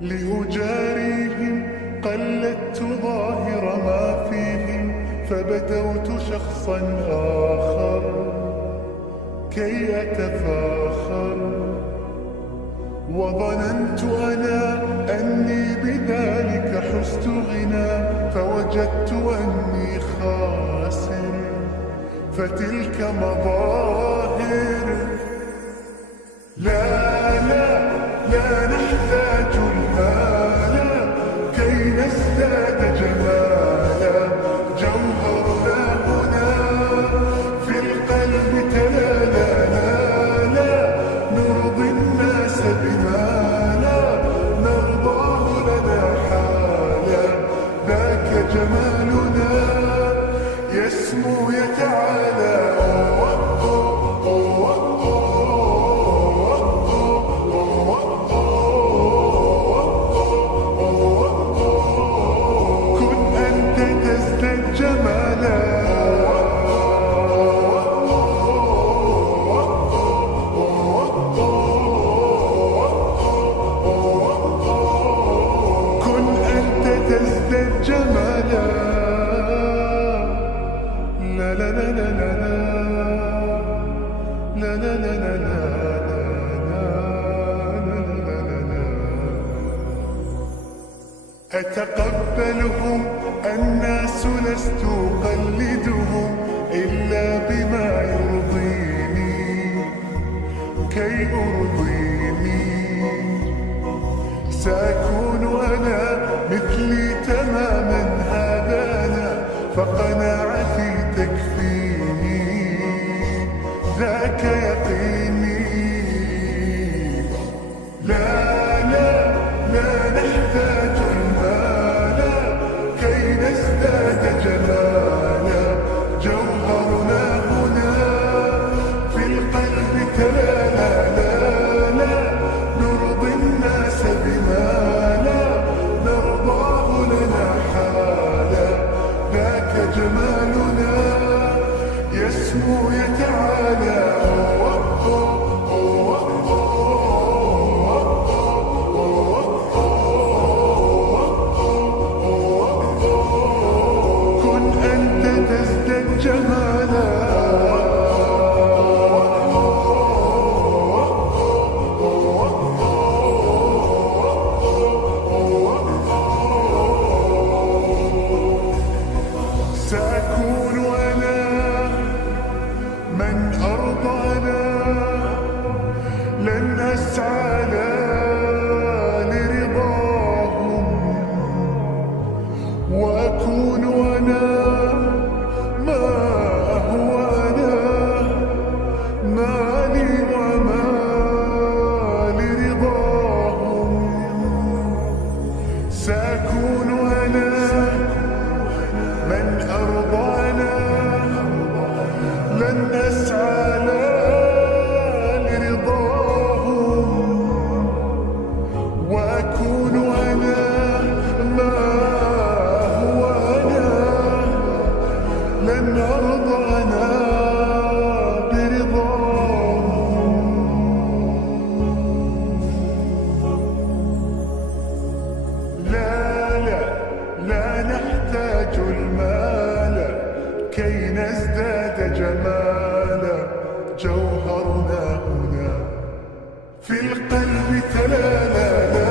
لأجاريهم قلدت ظاهر ما فيهم، فبدوت شخصا آخر كي أتفاخر، وظننت أنا أني بذلك حزت غنى، فوجدت أني خاسر، فتلك مظاهر. لا لا لا نحتاج المال كي نزداد جمالا، جوهرنا هنا في القلب تلالا، لا نرضي الناس بما لا نرضاه لنا حالا، ذاك جمالنا يسمو يتعالى. تزداد جمالا. لا لا لا لا لا لا لا لا لا لا. أتقبلهم الناس لست أقلدهم إلا بما يرضيني كي أرضيني، سأكون أنا مثلي تماما، هذا أنا فقناعتي تكفيني، ذاك يقيني. لا لا لا نحتاج المال كي نزداد جمالا، جوهرنا هنا في القلب تلالا، لا لا نرضي الناس بما لا نرضاه لنا حالا، ذاك جمالنا يسمو يتعالى. كن أنت تزداد جمالا. سأكون أنا من أرضانا، لن أسعى لرضاهم، وأكون أنا ما هو أنا، ما لي وما لرضاهم. سأكون أنا من أرضانا، لن أسعى لرضاهم، وأكون أنا ما هو أنا، لن أرضى أنا برضاهم. لا لا لا نحتاج المال كي نزداد جمالا، جوهرنا هنا في القلب تلالا.